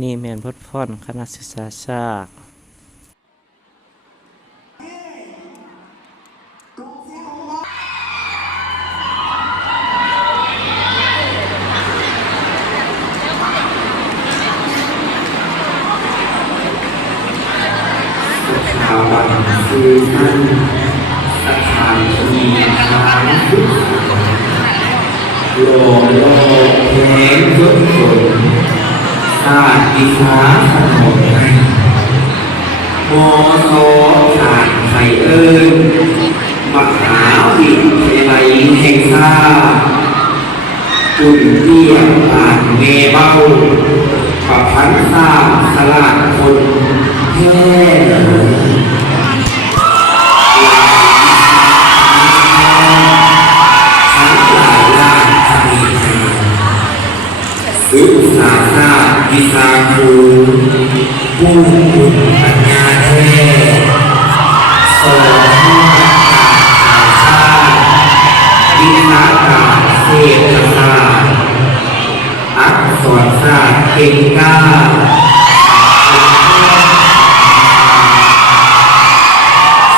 นี่แมนพดพรคณะศึกษาศาสตร์สถาบันคือท่านสถานที่ทางทุกโลกเพลงทุกคนชาติศาสตร์ขนมไทยมอโซชาติไทยมหาวิทยาลัยแห่งชาติจุนเทียบผ่านเมเบ้าประพันธ์สร้างสลาดคนแท้ศึกษาศาสตร์วิชาครูผู้คุณปัญญาแท้สอนศาสตร์วิชาการเศรษฐศาสตร์อักษรศาสตร์เก่งกล้า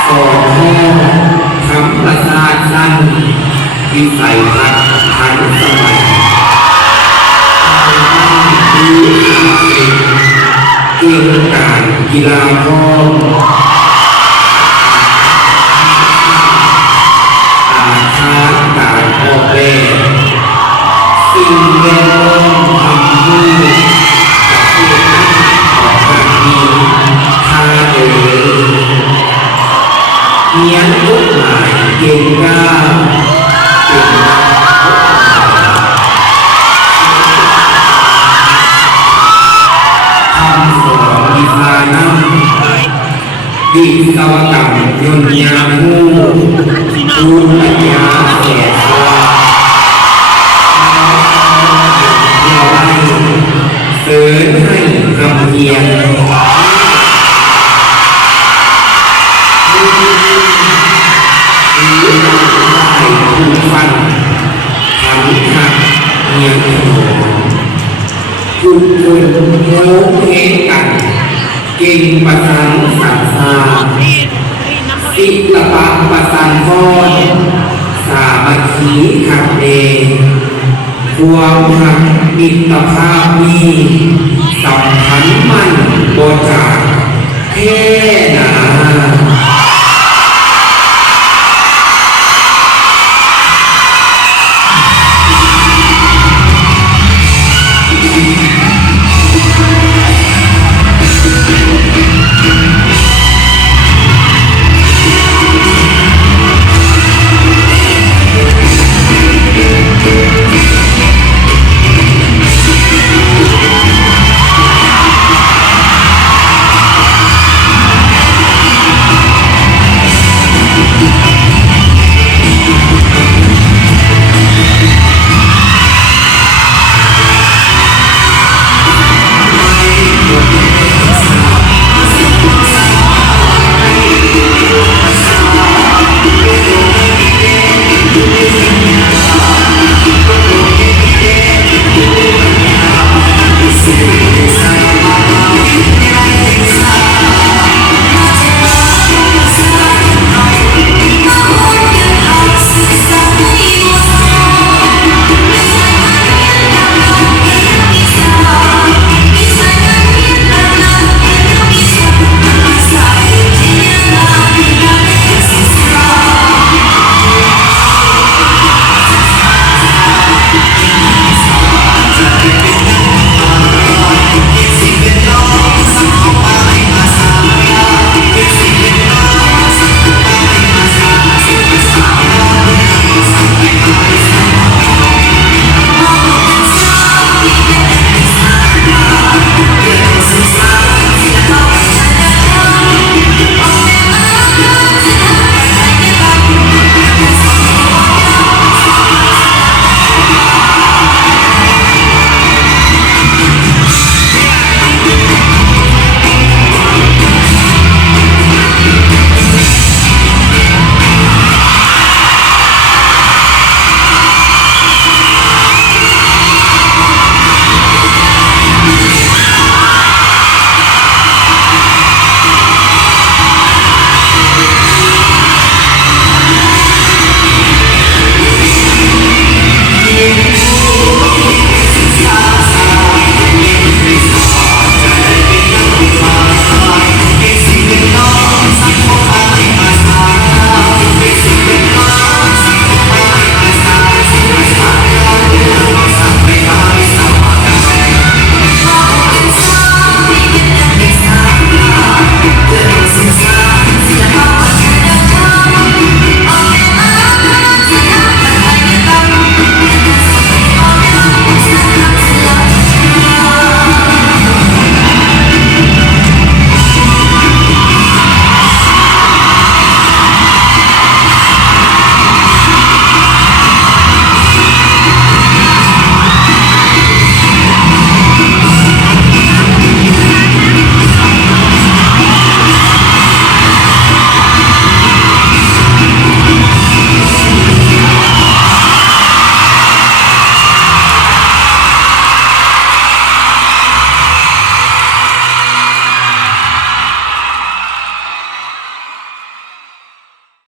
สอนแท้ธรรมศาสตร์สั้นวิสัยทัศน์ทันสมัยเกี่ยวกับการกีฬาพร้อมอาชาการออกแบบสิ่งแวดล้อมทำให้ประเทศออกแบบนี้ท่าเดินเขียนกฎหมายเก่งกล้าเป็นนักวิชาน้ำวิศวกรรมยนต์ยามูภูมิปัญญาแก่สลาเยาไว้เสริญให้คำเพียรหรือได้ผู้ฟังขันหักเงียบหนอจุดคนโลกเทกันเก่งประสานสัมพันธ์ศิลปะประสานก้อนสามัคคีขัดเดความหักมิตรภาพนี้